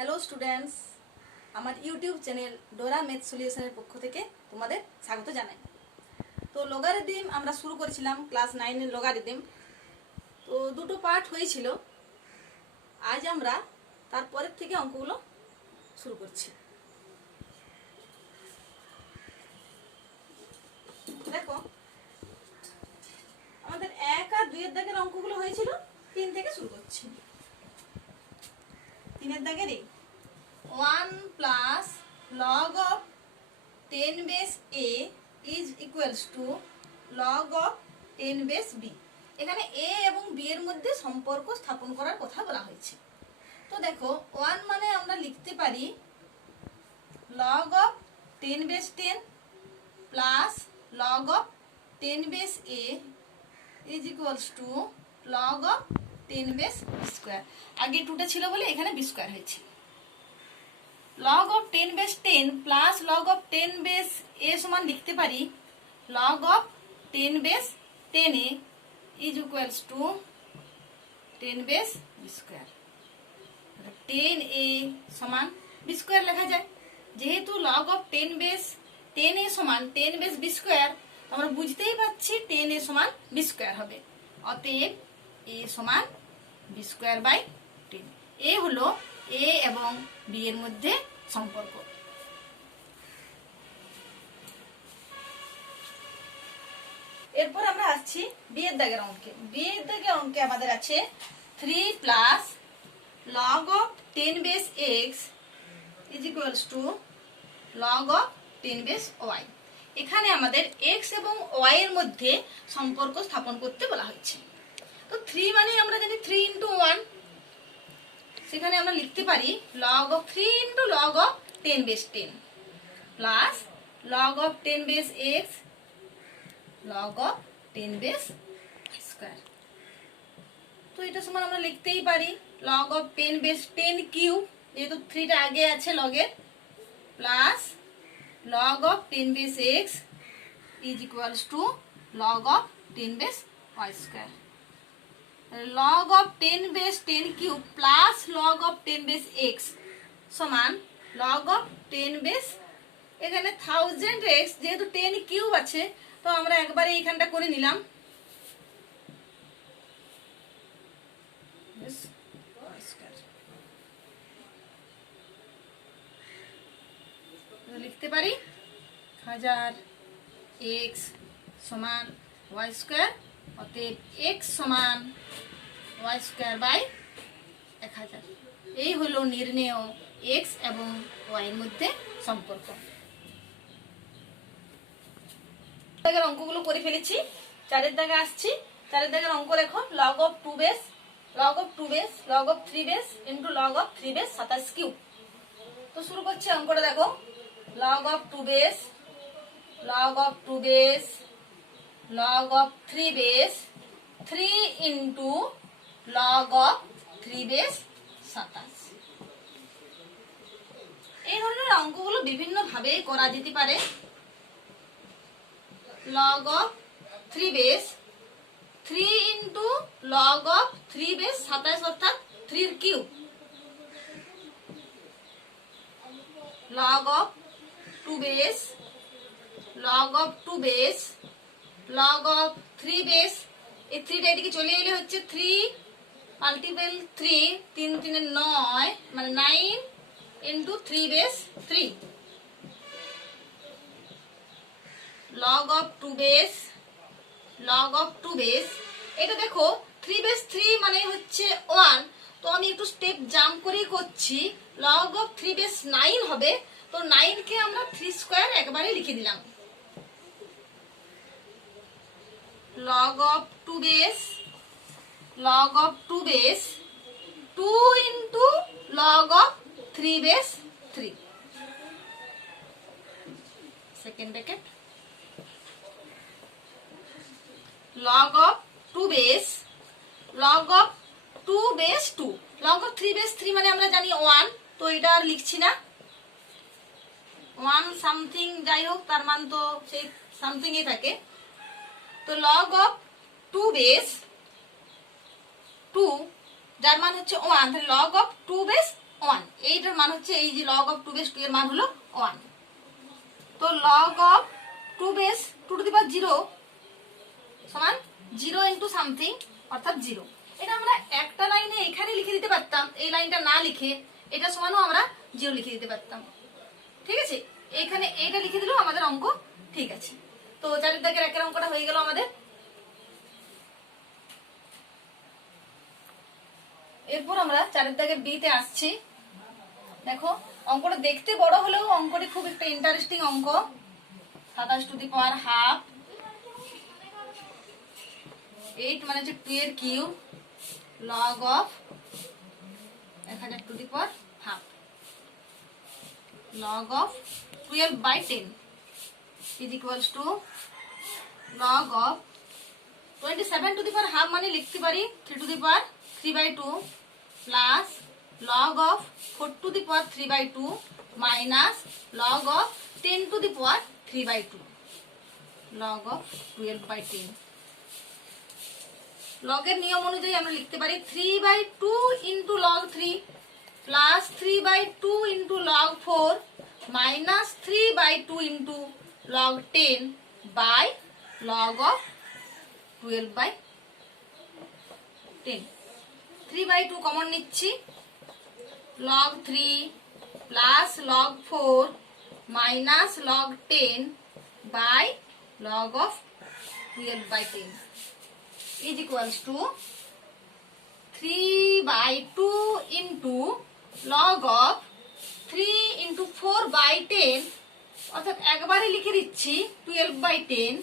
Hello students, আমার YouTube channel ডোরা math সলিউশনের পক্ষ থেকে তোমাদের স্বাগত জানাই। তো লগারিদম আমরা শুরু করেছিলাম ক্লাস 9-এর লগারিদম। তো দুটো পার্ট হয়েছিল। আজ আমরা তারপরের থেকে অঙ্কগুলো শুরু করছি। দেখো, আমাদের 1 আর 2 এর দাগের অঙ্কগুলো হয়েছিল। 3 থেকে শুরু করছি। 3 এর দাগেরই 1 plus log of 10 base a is equals to log of 10 base b। এখানে a এবং b এর মধ্যে সম্পর্ক স্থাপন করার কথা বলা হয়েছে। তো দেখো, 1 মানে আমরা লিখতে পারি log of 10 base 10 plus log of 10 base a is equals to log of 10 base b square। আগে 2টা ছিল বলে এখানে b square হয়েছে। log of 10 base 10 plus log of 10 base a সমান লিখতে পারি log of 10 base 10a is equals to 10 base b square। 10a সমান b square লেখা যায়। যেহেতু log of 10 base 10a সমান 10 base b square, আমরা বুঝতেই পাচ্ছি 10a সমান b square হবে। অতএব a সমান b square by 10। a হলো a এবং b এর মধ্যে সম্পর্ক। এরপর আমরা আসছি b এর দাগের অঙ্কে। b এর দাগের অঙ্কে আমাদের আছে 3 plus log of 10 base x is equals to log of 10 base y। এখানে আমাদের x এবং y এর মধ্যে সম্পর্ক স্থাপন করতে বলা হয়েছে। তো 3 মানে আমরা জানি 3 into 1, সেখানে আমরা লিখতে পারি log of 3 into log of 10 base 10 plus log of 10 base x log of 10 base square। তো এটা সমান আমরা লিখতেই পারি log of 10 base 10 কিউব, যেহেতু 3টা আগে আছে লগের, plus log of 10 base x is equals to log of 10 base y square। log of 10 base 10 cube plus log of 10 base x সমান log of 10 base, এখানে 1000x যেহেতু 10 কিউব আছে, তো আমরা একবারে এইখানটা করে নিলাম। লিখতে পারি 1000x সমান y স্কয়ার। অতএব x সমান y স্কয়ার বাই 1000। এই হলো নির্ণেয় x এবং y এর মধ্যে সম্পর্ক। দাগের অঙ্কগুলো করে ফেলেছি। 4 এর দাগে আসছি। 4 এর দাগের অঙ্ক লেখো log of 2 base log of 2 base log of 3 base into log of 3 base 27 cube. তো শুরু করছি অঙ্কটা। দেখো, log of 2 base log of 2 base log of 3 base 3 into log of 3 base 27। এই ধরনের অঙ্কগুলো বিভিন্ন ভাবে করা যেতে পারে। log of 3 base 3 into log of 3 base 27 অর্থাৎ 3 এর cube, log of 2 base log of 2 base log of 3 base, এই 3টা এদিকে চলে এলে হচ্ছে 3 মাল্টিপল 3 3 3 এর 9 মানে 9 into 3 base 3 log of 2 base log of 2 base। এটা দেখো 3 base 3 মানে হচ্ছে 1, তো আমি একটু স্টেপ জাম্প করেই করছি। log of 3 base 9 হবে, তো 9 কে আমরা 3 স্কয়ার একবারে লিখে দিলাম। log of 2 base log of 2 base 2 into log of 3 base 3 second bracket log of 2 base log of 2 base 2 log of 3 base 3 মানে আমরা জানি 1, তো এটা আর লিখছি না। 1 সামথিং যাই হোক, তার মান তো সেই সামথিং ই থাকে। তো log of 2 base 2 যার মান হচ্ছে 1, তাহলে log of 2 base 1 এইটার মান হচ্ছে এই যে লগ অফ 2 বেস 2 এর মান হলো 1। তো log of 2 base 2 to the power 0 সমান 0 ইনটু সামথিং অর্থাৎ 0। এটা আমরা একটা লাইনে এখানে লিখে দিতে পারতাম, এই লাইনটা না লিখে এটা সমানও আমরা 0 লিখে দিতে পারতাম। ঠিক আছে, এখানে এইটা লিখে দিলেও আমাদের অঙ্ক ঠিক আছে। তো চারের দাগের একের অঙ্কটা হয়ে গেল আমাদের। এরপর আমরা চারের দাগের বি তে আসছি। দেখো অঙ্কটা দেখতে বড় হলেও অঙ্কটি খুব একটা ইন্টারেস্টিং অঙ্ক। 27 টু দি পাওয়ার হাফ, 8 মানে হচ্ছে 2 এর cube, log of 1000 two the power half, log of 12/10 is equals to log of 27 two the power half মানে লিখতে পারি 3 two the power 3/2 plus log of 4 two the power 3/2 minus log of 10 two the power 3/2, log of 12/10। লগের নিয়ম অনুযায়ী আমরা লিখতে পারি 3/2 into log 3 plus 3/2 into log 4 minus 3/2 into log 10 by log of 12/10। 3/2 common নিচ্ছি, log 3 plus log 4 minus log 10 by log of 12/10 is equals to 3/2 into log of 3 into 4/10 অর্থাৎ একবারে লিখে দিচ্ছি 12/10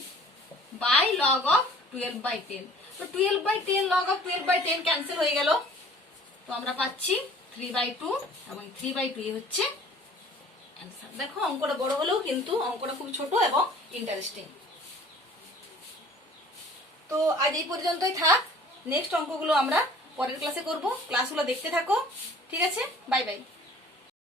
বাই log of 12/10। তো 12/10 log of 12/10 ক্যান্সেল হয়ে গেল, তো আমরা পাচ্ছি 3/2 এবং 3/2 হচ্ছে অ্যান্সার। দেখো অঙ্কটা বড় হলেও কিন্তু অঙ্কটা খুব ছোট এবং ইন্টারেস্টিং। তো আজ এই পর্যন্তই থাক, নেক্সট অঙ্কগুলো আমরা পরের ক্লাসে করব। ক্লাসগুলো দেখতে থাকো, ঠিক আছে? Bye bye.